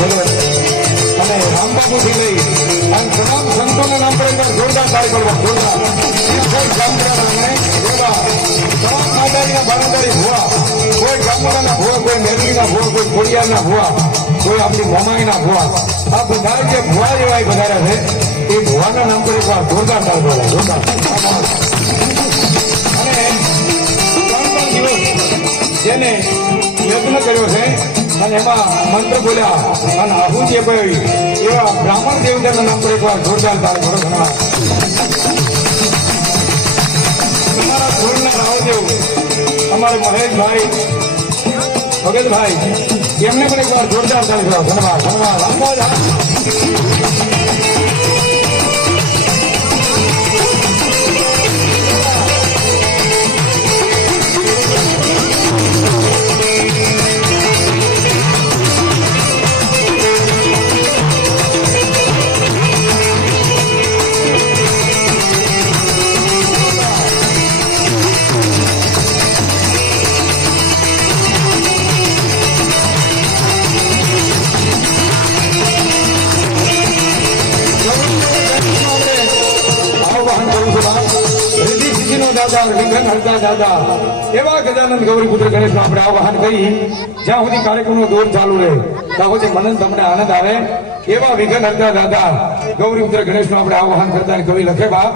ભલે અને રામબાબુથી લઈ અને તમામ સંતોના નામ પર એકવાર જોરદાર તાળી કરવા જોરદાર તમામ માતાજીના બારંદારી ભુવા કોઈ ગામડાના ભુવા કોઈ મેરડીના ભુવા કોઈ ખોડિયારના ભુવા કોઈ આપણી મોમાઈના ભુવા આ બધા જે ભુવા જેવા વધારે છે એ ભુવાના નામ પર એકવાર જોરદાર તાળી કરવા જોરદાર અને 3 દિવસ જેને યજ્ઞ કર્યો છે અને એમાં મંત્ર બોલ્યા અને આહુતિ અપાવી એવા બ્રાહ્મણ દેવતાના નામ પર એકવાર જોરદાર તાળી કરો ઘણા તમારા ધોરણના રાવદેવ અમારે મહેશભાઈ ભગતભાઈ એમને પણ એકવાર જોરદાર તાળી કરો ધન્યવાદ ધન્યવાદ દાદા એવા ગજાનંદ ગૌરીપુત્ર ગણેશ આપણે આવાહન કરી જ્યાં સુધી કાર્યક્રમનો દોર ચાલુ રહે ત્યાં સુધી મને તમને આનંદ આવે એવા વિઘ્ન હરતા દાદા ગૌરીપુત્ર ગણેશ આપણે આવાહન કરતા કવિ લખે બા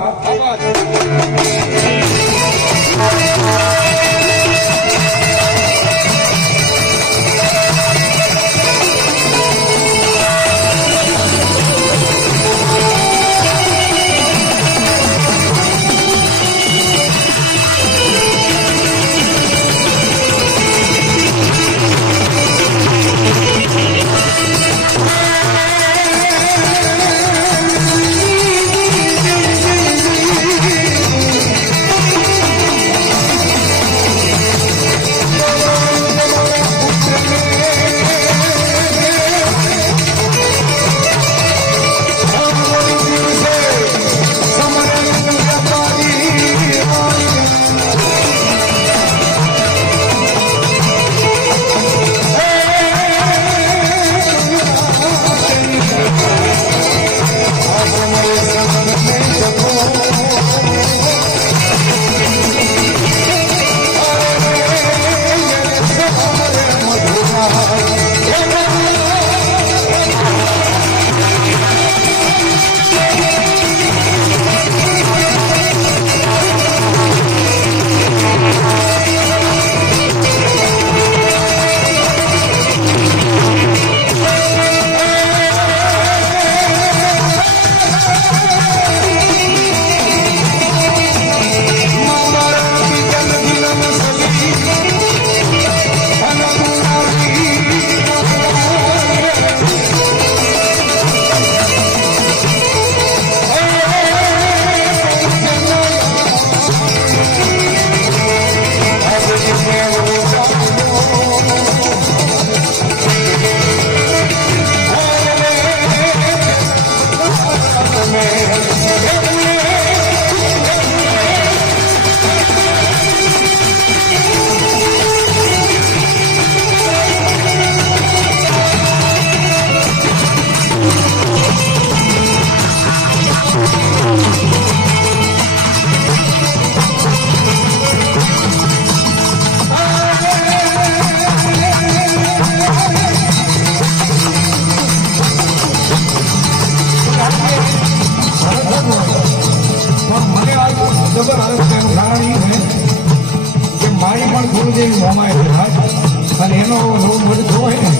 અને એનો રોગ બધું જોવે ને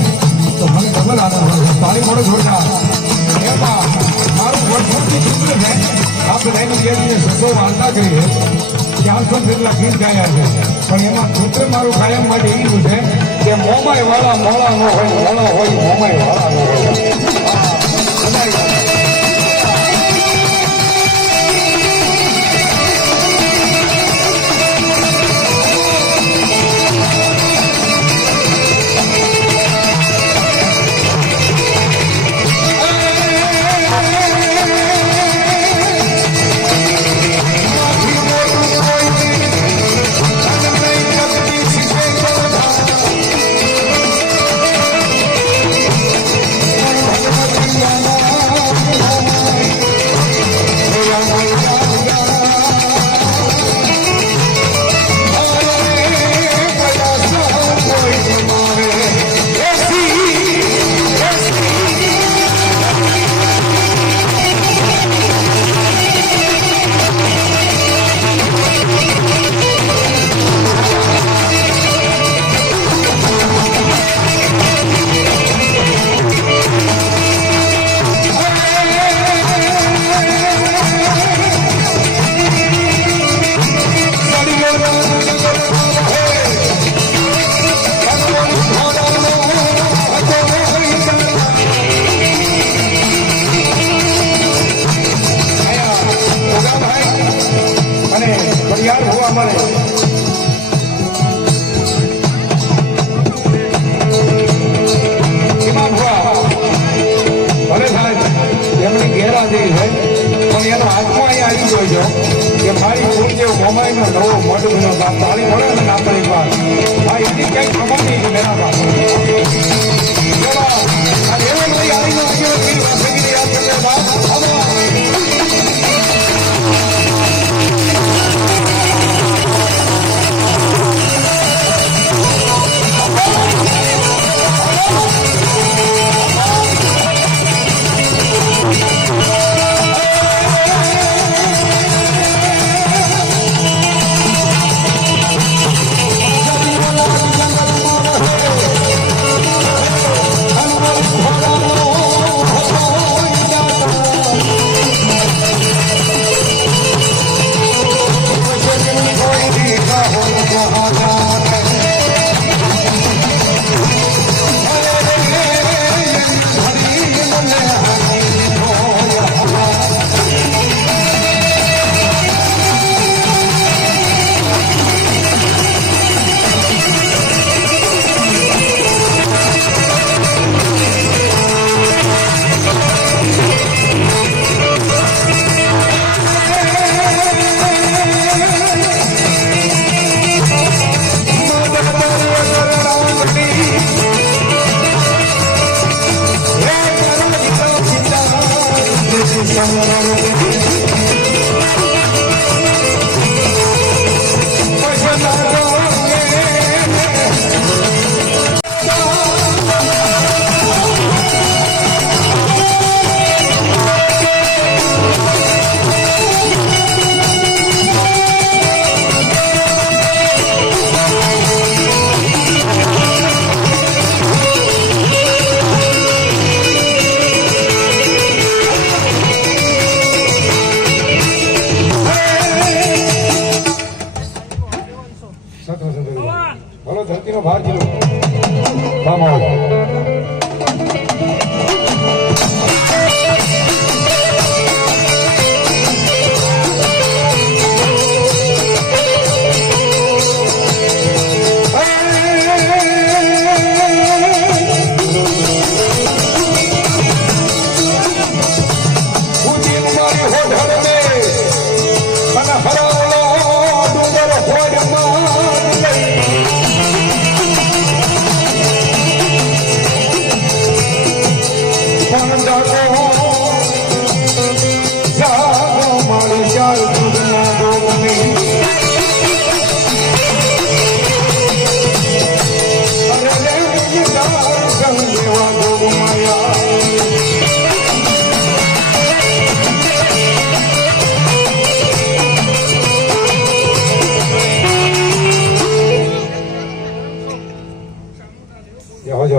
તો મને ડબલ આનંદ હોય તારી મોડો જોડતા એમાં મારું વર્ષોથી સૂત્ર છે આપણે એની જે શબ્દો વાર્તા કરીએ 400 જેટલા ગીત ગાયા છે પણ એમાં સૂત્ર મારું કાયમ માટે એવું છે કે મોમાય વાળા મોળા ન હોય મોળા હોય મોમાય વાળા ન હોય તાળી મળે ને ના પડે એક વાર હા એની ક્યાંય ખબર નહીં મેરા બાપ એવો લઈ આવીને યાદ કરે બાપ ધરતીનો ભાર જીલો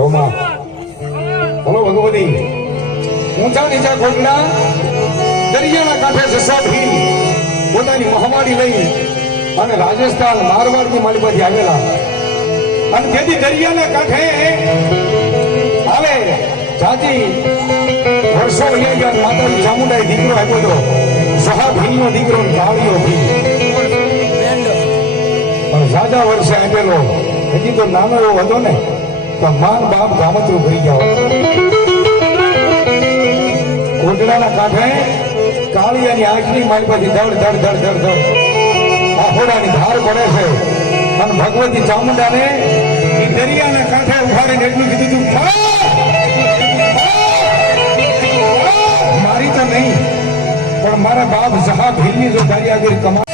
બામા બોલો ભગવતી ઊંચા નીચા ખોટલા દરિયાના કાંઠે સસાથી પોતાની મહામારી લઈ અને રાજસ્થાન મારવાડની માલિકાથી આવેલા અને તેથી દરિયાના કાંઠે આવે જાતિ વર્ષો વહી ગયા માતાજી ચામુંડાએ દીકરો આપ્યો હતો સહાભીનો દીકરો કાળિયો ભી પણ રાજા વર્ષે આપેલો હજી તો નાનો એવો હતો ને તો માન બાપ ગામતરું ભરી ગયા કોટડાના કાંઠે કાળિયાની આંખની માલિકાથી દડ દડ દડ દડ દડ આહોડાની ધાર પડે છે અને ભગવતી ચામુંડાને એ દરિયાના કાંઠે ઉભાડીને એટલું કીધું મારી તો નહીં પણ મારા બાપ જહા ભીલની જો તારી આગળ કમા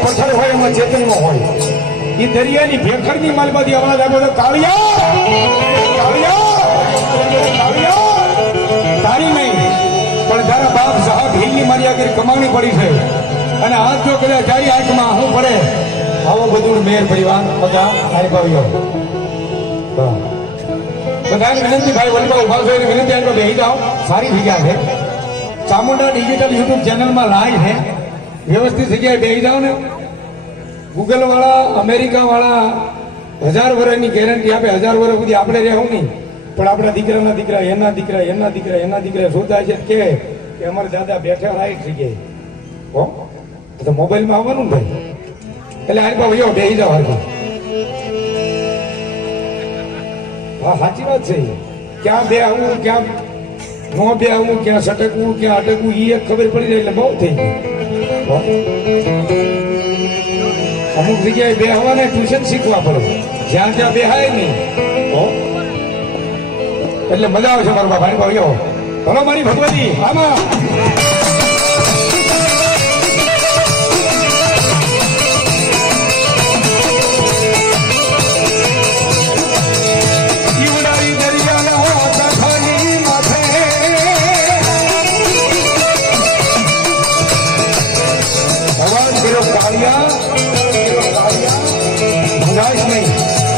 પથ્થર હોય એમાં ચેતન નો હોય એ દરિયાની ભેખડની માલમાંથી અવાજ આવ્યો તો કાળિયા કાળિયા કાળિયા તારી નહીં પણ તારા બાપ સાહેબ હિલની મારી આગળ કમાણી પડી છે અને આજ જો કદાચ તારી આંખમાં હું પડે આવો બધું મેર પરિવાર બધા તારી ભાઈઓ બધાને વિનંતી ભાઈ વલ્લભ ઉભા છો એની વિનંતી આગળ બેસી જાઓ સારી જગ્યા છે ચામુંડા ડિજિટલ યુટ્યુબ ચેનલમાં લાઈવ છે વ્યવસ્થિત જગ્યાએ બેસી જાઓ ને ગૂગલ વાળા અમેરિકા વાળા 1000 વર્ષની ગેરંટી આપે 1000 વર્ષ સુધી આપણે રહેવું નહીં પણ આપણા દીકરાના દીકરા એના દીકરા એના દીકરા એના દીકરા શોધા છે કે અમારા દાદા બેઠા રાઈટ જગ્યાએ હો તો મોબાઈલમાં આવવાનું ને ભાઈ એટલે આ ભાઈઓ બેસી જાઓ હાલ હા સાચી વાત છે ક્યાં બે આવું ક્યાં નો બે આવું ક્યાં સટકવું ક્યાં અટકવું એ એક ખબર પડી જાય એટલે બહુ થઈ ગયું અમુક જગ્યાએ બે હવાને ટ્યુશન શીખવા પડે જ્યાં ત્યાં બેહાય નહીં એટલે મજા આવે છે મારા ભાઈ ભાઈઓ હલો મારી ભગવતી આમાં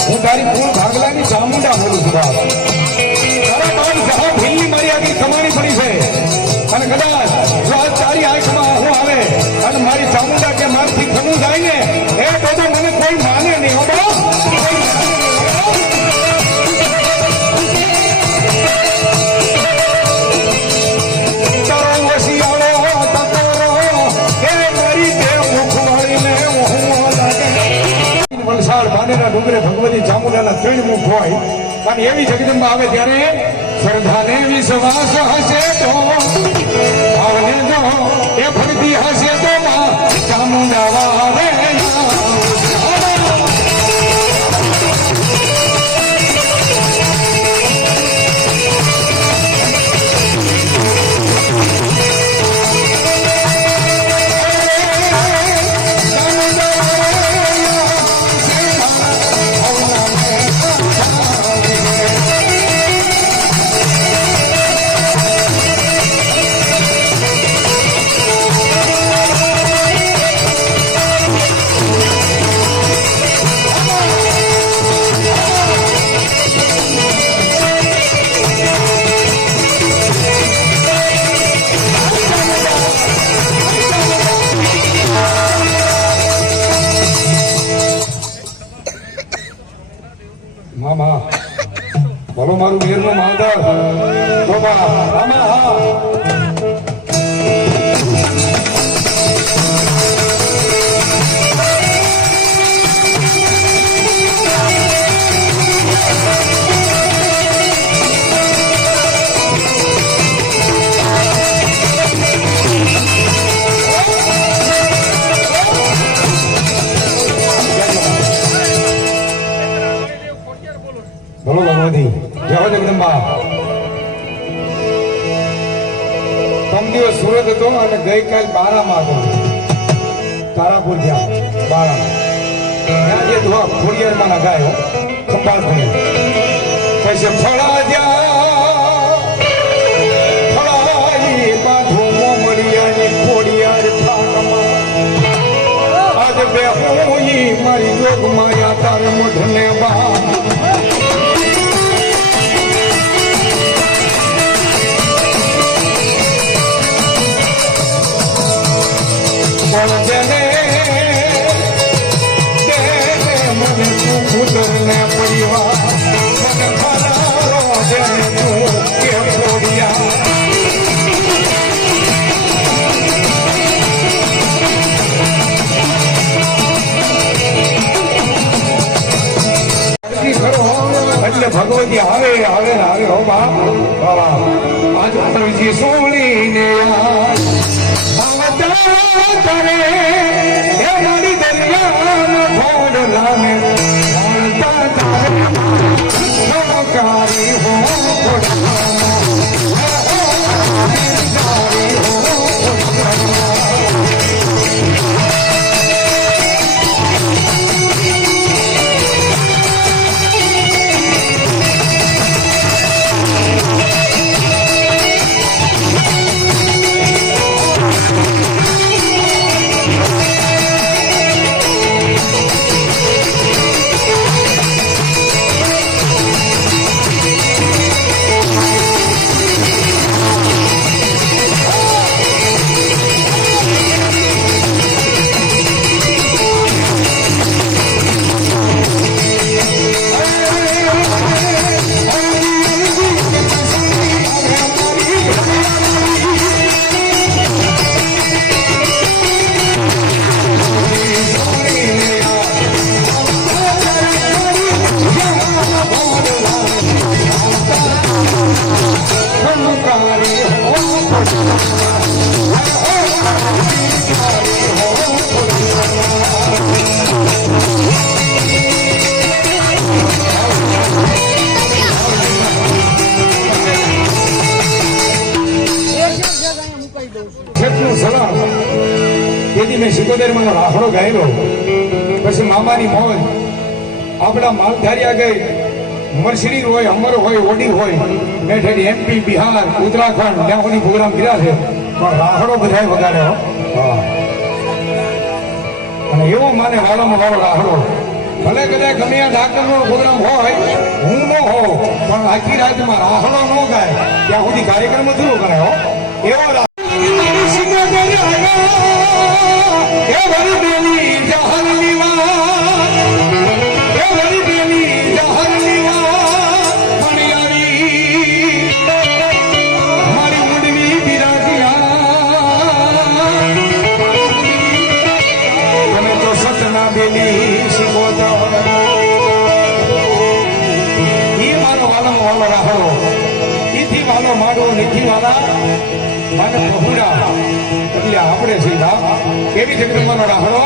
હું તારી પૂર ભાગલાની ચામુંડા બોલું છું તારા બાપ સાહેબ હિલની મારી આગળ કમાણી પડી છે અને કદાચ જો આજ તારી આંખમાં હું આવે અને મારી ચામુંડા કે મારથી ખનું જાય ને એ બધું મને કોઈ માને નહીં હો બાપ ડુંગરે ભગવતી ચામુંડાના 3 મુખ હોય અને એવી જગદંબા આવે ત્યારે શ્રદ્ધાને વિશ્વાસ હશે તો ભાવને જો એ ફરતી હશે તો ચામુંડા વારે બોલો મારું વીરનો માલદાર બોલો ભગવતી જય જગદંબા તમ દિવસ સુરત હતો અને ગઈકાલ બારામાં હતો તારાપુર જ્યાં બારા ત્યાં જે ધોવા ખોડિયારમાં નગાયો ખંભાત પછી ફળા ફળાઈ બાધું મોમડિયાની ખોડિયાર ઠાકમાં આજ બે હું મારી જોગ માયા તાર મુઠને બા એટલે ભગવતી આવે આવે ને આવે હો બાપ આજ પ્રભુજી સોળીને કરે હે મારી દરિયાનો ઘોડલાને નમકારી હો જેથી મેં સિકોતેરમાં રાહડો ગાયેલો પછી મામાની મોજ આપણા માલધારિયા ગઈ મર્સિડીઝ હોય અમર હોય ઓડી હોય મેં ઠેરી એમપી બિહાર ઉત્તરાખંડ ત્યાં સુધી પ્રોગ્રામ કર્યા છે પણ રાહડો બધાય વગાડ્યો અને એવો માને વાળામાં વાળો રાહડો ભલે કદાચ ગમે આ ડાક્ટરનો પ્રોગ્રામ હોય હું ન હોઉં પણ આખી રાતમાં રાહડો ન ગાય ત્યાં સુધી કાર્યક્રમ શરૂ કરાયો એવો આપણે સીધા કેવી જગદંબાનો રાહડો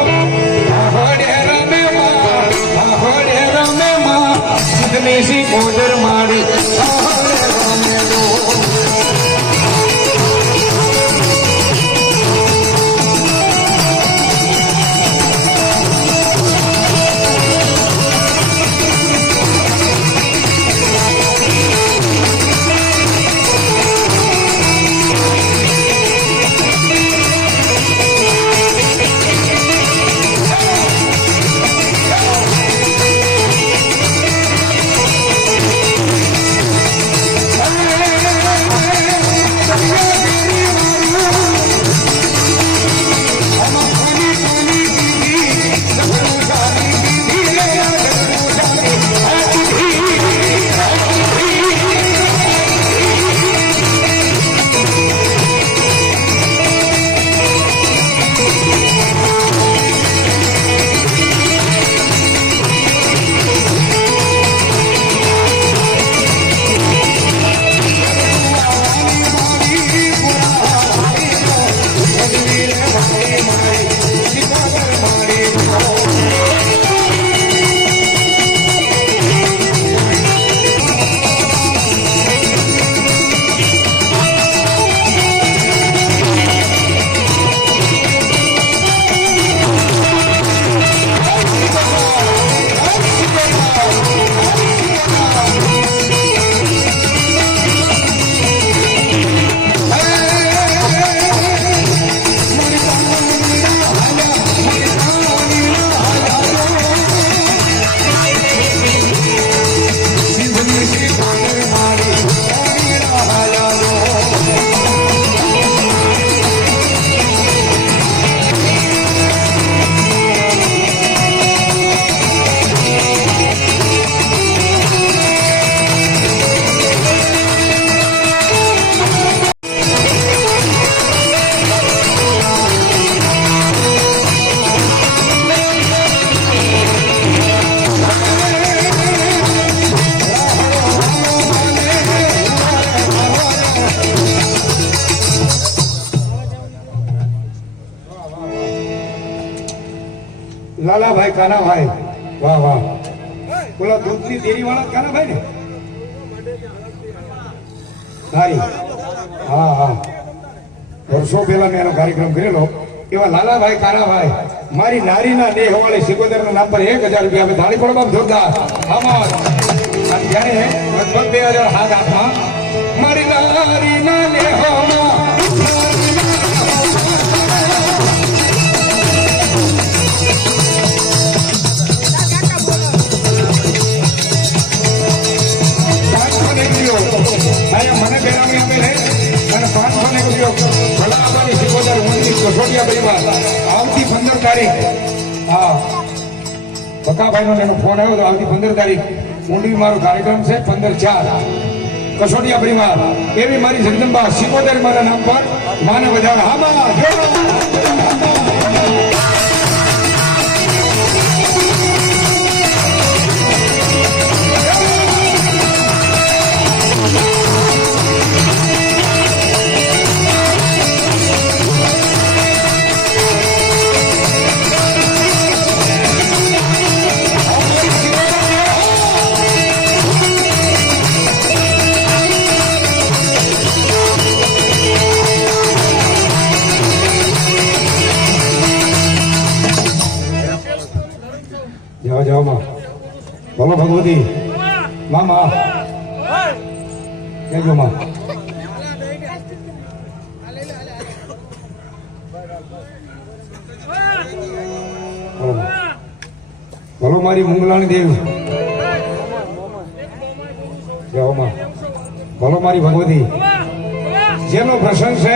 રમે માં સિદ્ધની સિકોદર માડી લાલાભાઈ કાનાભાઈ વાહ વાહ બોલા દૂધની ડેરી વાળા કાનાભાઈ ને સારી હા હા વર્ષો પહેલા મેં એનો કાર્યક્રમ કરેલો એવા લાલાભાઈ કાનાભાઈ મારી નારીના દેહ વાળી સિકોતેરના નામ પર 1000 રૂપિયા આપણે થાળી પડવા જોરદાર આમાં જ્યારે લગભગ 2000 હાથ હાથમાં મારી નારીના દેહમાં મને બેરામી આપેલ અને 500 ને ઉપયોગ ભલાવાની સિકોતેર મંદિર કસોટિયા પરિવાર આવતી 15 તારીખ હા બકાભાઈનો એનો ફોન આવ્યો તો આવતી 15 તારીખ ઊંડી મારો કાર્યક્રમ છે 15/4 કસોટિયા પરિવાર એવી મારી જગદંબા સિકોતેર મારા નામ પર માને વધારે હામાં જાઓ માં બોલો ભગવતી માં કેજો માં બોલો મારી મંગલાણી દેવ જાઓ માં બોલો મારી ભગવતી જેનો પ્રસંગ છે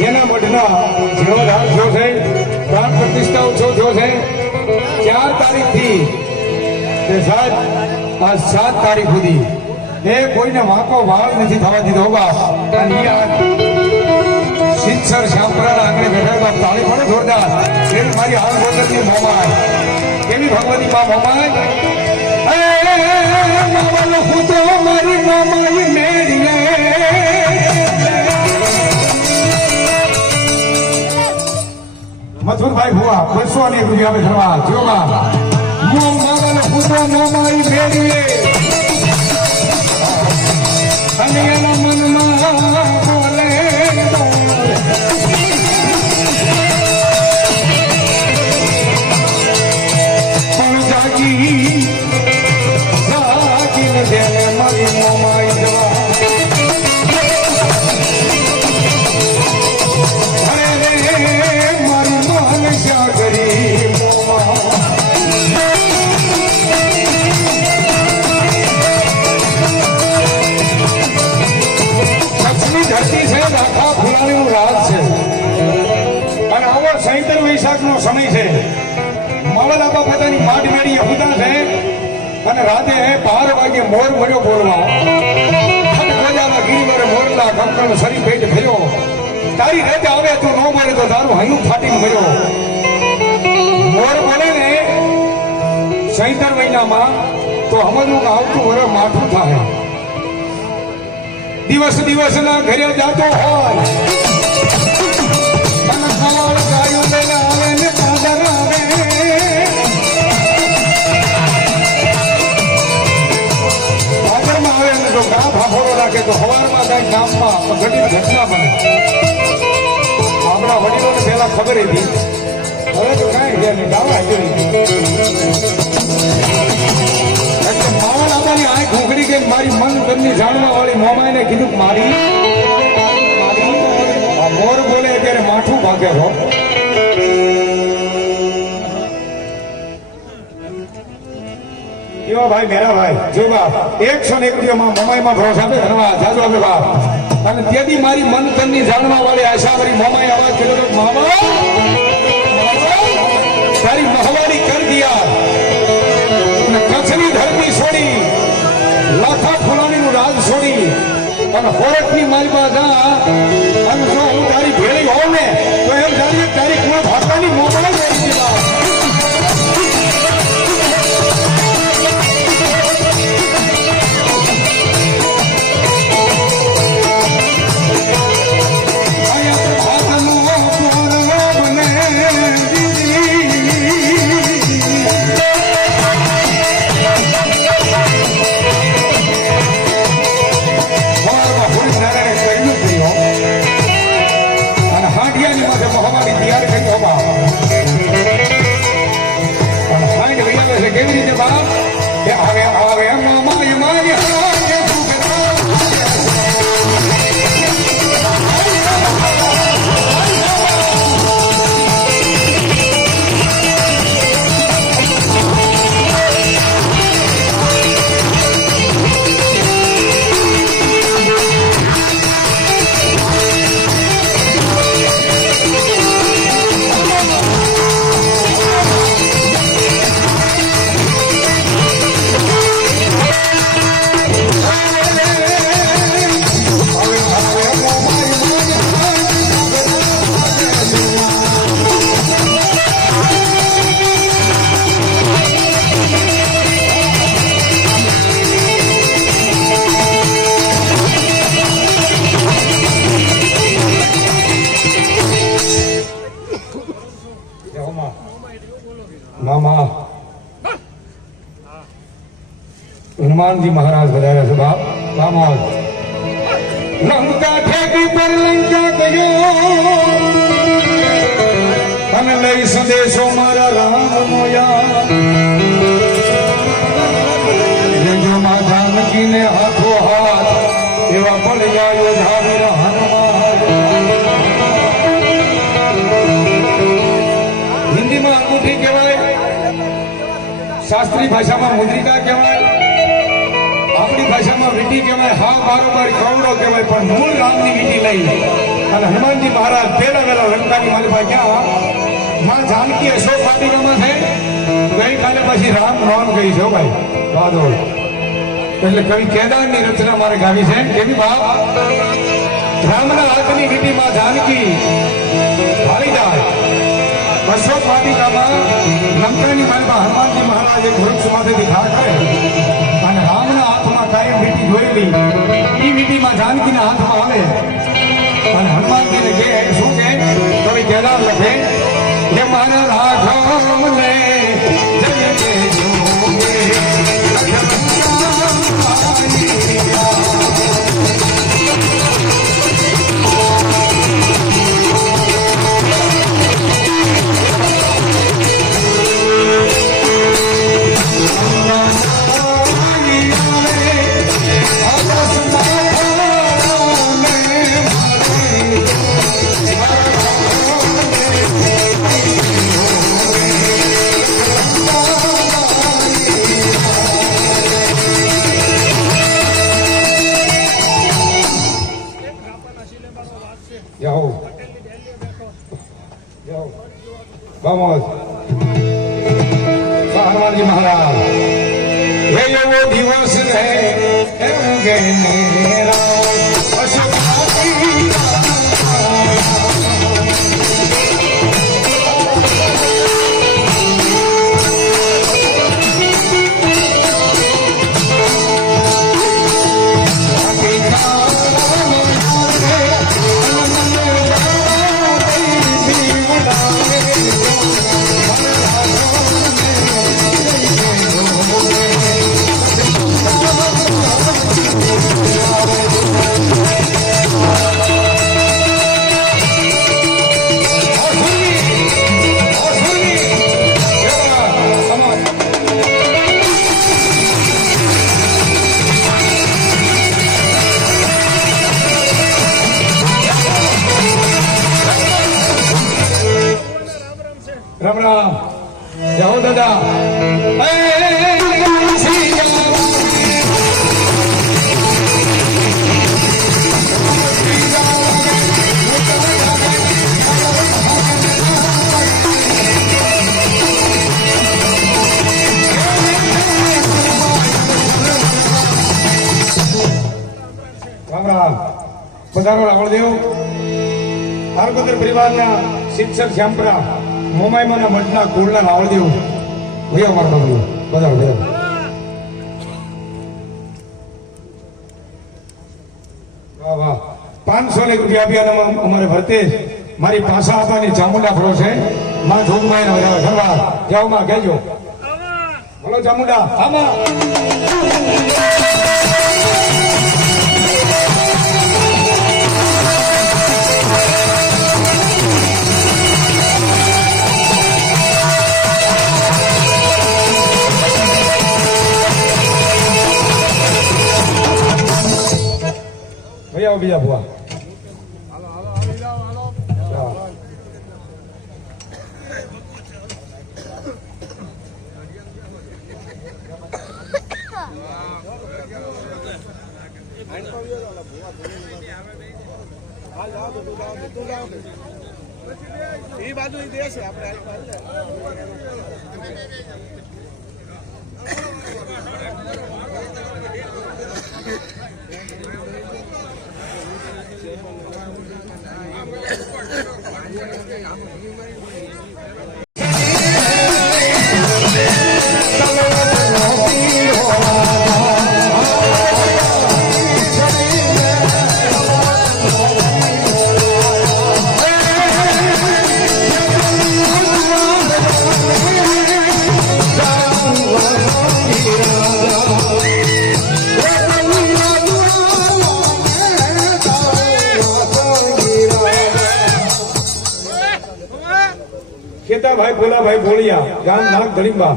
જેના મઢના જીર્ણોદ્ધાર થયો છે પ્રાણ પ્રતિષ્ઠા ઉત્સવ થયો છે 4 તારીખથી તે 7 તારીખ સુધી એ કોઈને વાંકો વાળ નથી થવા દીધો બાપ અને સિત્સર શામપુરાના આંગણે બેઠા બાપ તાળી પડે જોરદાર એવી મારી હાલ બોલતી મોમાય કેવી ભગવતી માં મોમાય માવાનો પુત્ર મારી મોમાઈ મેરી મથુરભાઈ ભુવા 201 રૂપિયા બેઠવા જોવા માવાનો પુત્ર મોમાઈ મેરી અને એના મનમાં બોલે પણ જાગીને દેને મારી મોમાઈ જવા અરે રે મારી મોહન શા કરી વૈશાખનો સમય છે માવલાબા પોતાની માટ મેળી ઉતા છે અને રાતે 12 વાગે મોર મળ્યો બોલવા ખટખોજાના ગીરીવરે મોરલા કંકણ સરી પેટ થયો તારી રેતે આવે તું ન મળે તો તારું હૈયું ફાટીને મર્યો મોર બોલે ને 16 મહિનામાં તો સમજવું કે આવતું વરસ માઠું થાય દિવસના ઘરે જાતો હોય તો હવારમાં કઈ ગામમાં ઘણી ઘટના બને આપણા વડીલોને પહેલા ખબર હતી હવે તો કઈ ગયા નહીં ગાવા એટલે માવલાબાની આંખ ઉઘડી ગઈ મારી મન તનની જાણવા વાળી મોમાઈને કીધું મારી મોર બોલે ત્યારે માઠું ભાગે હો એવા ભાઈ મેરા ભાઈ જો બાપ 101 રૂપિયામાં મોમાઈમાં ભરોસા આપે ધન્યવાદ જાજો આપે બાપ અને તેથી મારી મન તનની જાણવા વાળી આશા મારી મોમાઈ અવાજ કર્યો તો મામા તારી મહવાડી કર દિયા અને કચ્છની ધરતી છોડી લાખા ફુલાણીનું રાજ છોડી અને હોરઠની મારી પાસે અને જો હું તારી ભેળી હોઉં ને તો એમ જાણીએ તારી કોઈ ભાષાની મોકલાઈ જાય કેવી રીતે બાપ આવે મારી મારી મામા હનુમાનજી મહારાજ બધાયા છે બાપ મામા લંકા ઠેકી પર લંકા ગયો અને લઈ સંદેશો મારા રામ મોયા શાસ્ત્રી ભાષામાં મુદ્રિકા કહેવાય, આપણી ભાષામાં વીટી કહેવાય, હા બારોબાર કરોડો કહેવાય. પણ મૂળ રામની વીટી લઈ અને હનુમાનજી મહારાજ પેલા વેલા લંકાની માલિકા ક્યાં માં જાનકી અશોક વાટિકામાં છે. ગઈકાલે પછી રામ નામ ગઈ છે ભાઈ વાદોળ. એટલે કવિ કેદારની રચના મારે ગાવી છે. કેવી બાપ રામના હાથની વીટીમાં જાનકી ભાળી જાય. અશોક વાટિકામાં લંકાની માલિકા હનુમાનજી મહારાજ એક વૃક્ષ માંથી ખા કરે અને રામના હાથમાં કાયમ વીટી જોયેલી એ વીટીમાં જાનકીના હાથમાં આવે અને હનુમાનજીને કે શું કે કવિ કેદાર લખે કે મારા રાઘવને જય કેજો Vamos. હનુમાનજી મહારાજ હે એવો દિવસ રહે એમ કે રામ રામ જાઓ દાદા. રામ રામ પધારો રાવળદેવ. આરકોદર પરિવારના શિક્ષક શ્યામપરા મોમાઈમાના મઠના કુળના રાવળદેવ ભૈયા મારતા મળ્યું. બધાઓ બધા વાહ વાહ. 500 રૂપિયા આપ્યા અમારે ભરતે મારી પાસા આપવાની ચામુંડા ફરો છે. માં જોગમાય વધારે ધન્યવાદ. જાઓ માં કહેજો બોલો ચામુંડા. આમાં ભૈયા બીજા ભુવા એ બાજુ દેશ આપણે ભાઈ ભોલાભાઈ ભોળિયા ગામ નાગ ધડીંબા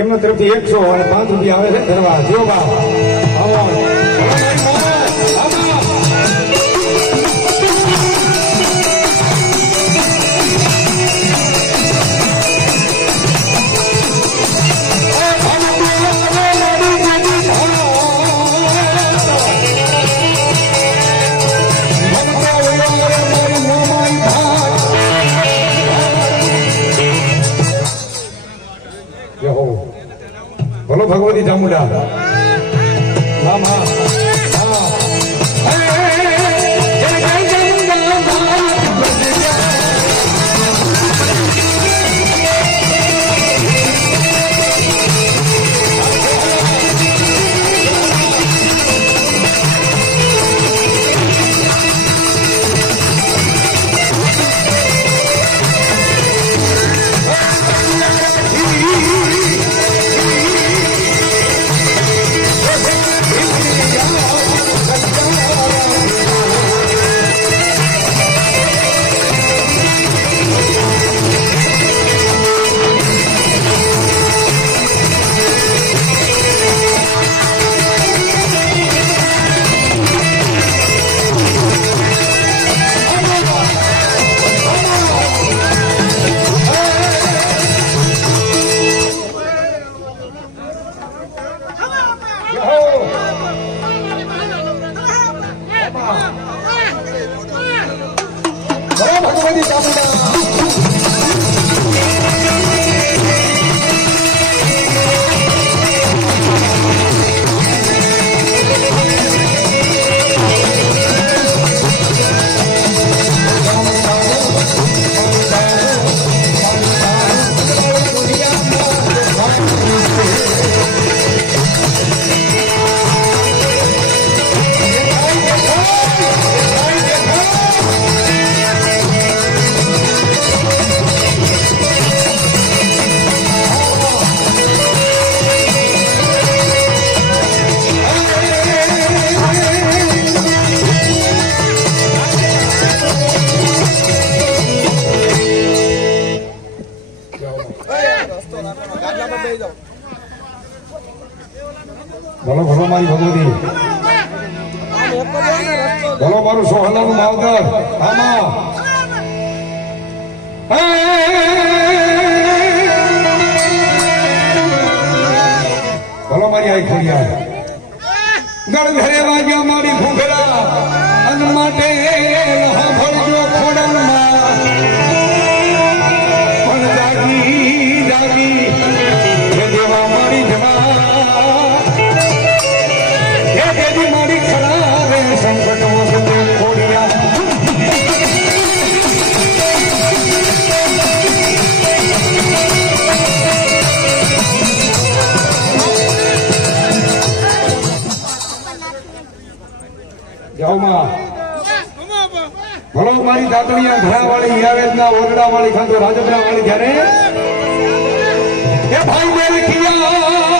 એમના તરફથી 105 રૂપિયા આવે છે ધરવા જો બા આવો બોલો ભગવતી ચામુંડા મામા ભગવતી ચામુંડા ગાદલા પર બેસી જાઓ. બોલો ભલો મારી ભગવતી આમ એક જ હોય ને રસ્તો. બોલો મારું સોહલાનું માવતર આમાં બોલો મારી આઈ ખોડિયા ગણ ઘરે વાગ્યા મારી ઘૂઘરા અન માટે ભરજો ખોડલમાં પણ જાગી જાગી હે દેવા મારી જવા હે દેવી મારી ખરા રે સંકટ વખતે ખોડિયા જાઓમાં ભલો મારી દાતણીયા ઘણા વાળી હીરાવેદના ઓરડા વાળી ખાંતો રાજપરા વાળી જ્યારે એ ભાઈ મેલ કિયા